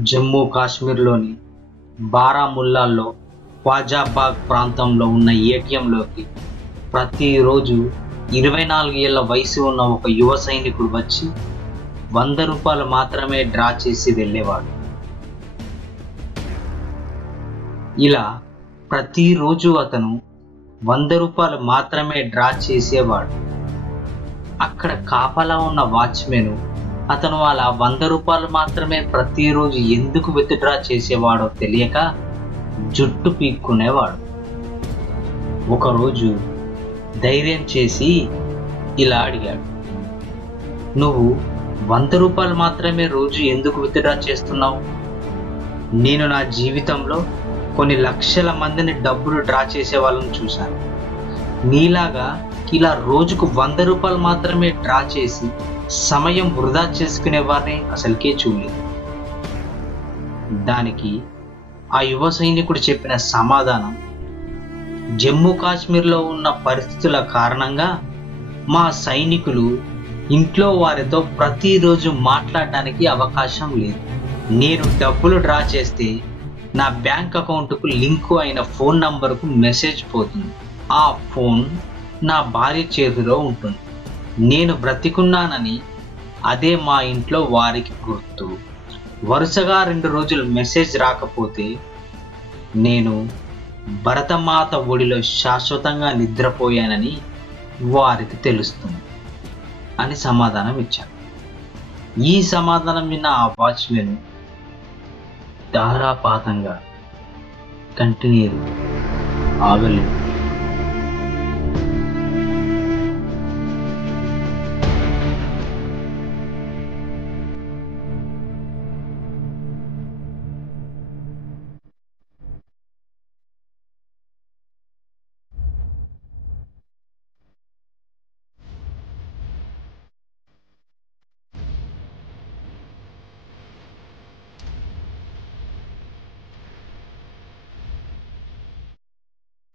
జమ్మూ కాశ్మీర్లోని బారాముల్లాలో ఖవాజాబాగ్ ప్రాంతంలో ఉన్న ఏటీఎంలోకి ప్రతిరోజు 24 ఏళ్ల వయసు ఉన్న ఒక యువ సైనికుడు వచ్చి 100 రూపాయలు మాత్రమే డ్రా చేసి వెళ్ళేవాడు. ఇలా ప్రతిరోజు అతను 100 రూపాయలు మాత్రమే డ్రా చేసేవాడు. అక్కడ కాపలా ఉన్న వాచ్మెన్ అతను అలా 100 రూపాయలు మాత్రమే ప్రతిరోజు ఎందుకు విత్డ్రా చేసేవాడో తెలియక జుట్టు పీక్కునేవాడు. ఒకరోజు ధైర్యం చేసి ఇలా అడిగాడు, నువ్వు 100 రూపాయలు మాత్రమే రోజు ఎందుకు విత్డ్రా చేస్తున్నావు? నేను నా జీవితంలో కొన్ని లక్షల మందిని డబ్బులు డ్రా చేసే వాళ్ళని చూశాను. నీలాగా ఇలా రోజుకు 100 రూపాయలు మాత్రమే డ్రా చేసి సమయం వృధా చేసుకునే వారిని అసలుకే చూడలేదు. దానికి ఆ యువ సైనికుడు చెప్పిన సమాధానం, జమ్మూ కాశ్మీర్లో ఉన్న పరిస్థితుల కారణంగా మా సైనికులు ఇంట్లో వారితో ప్రతిరోజు మాట్లాడడానికి అవకాశం లేదు. నేను డబ్బులు డ్రా చేస్తే నా బ్యాంక్ అకౌంట్కు లింకు అయిన ఫోన్ నంబర్కు మెసేజ్ పోతుంది. ఆ ఫోన్ నా భార్య చేతిలో ఉంటుంది. నేను బ్రతికున్నానని అదే మా ఇంట్లో వారికి గుర్తు. వరుసగా 2 రోజులు మెసేజ్ రాకపోతే నేను భరతమాత ఒడిలో శాశ్వతంగా నిద్రపోయానని వారికి తెలుస్తుంది అని సమాధానం ఇచ్చాను. ఈ సమాధానం విన్న ఆ వాచ్మెన్ ధారాపాతంగా కంటినీరు ఆగలేదు.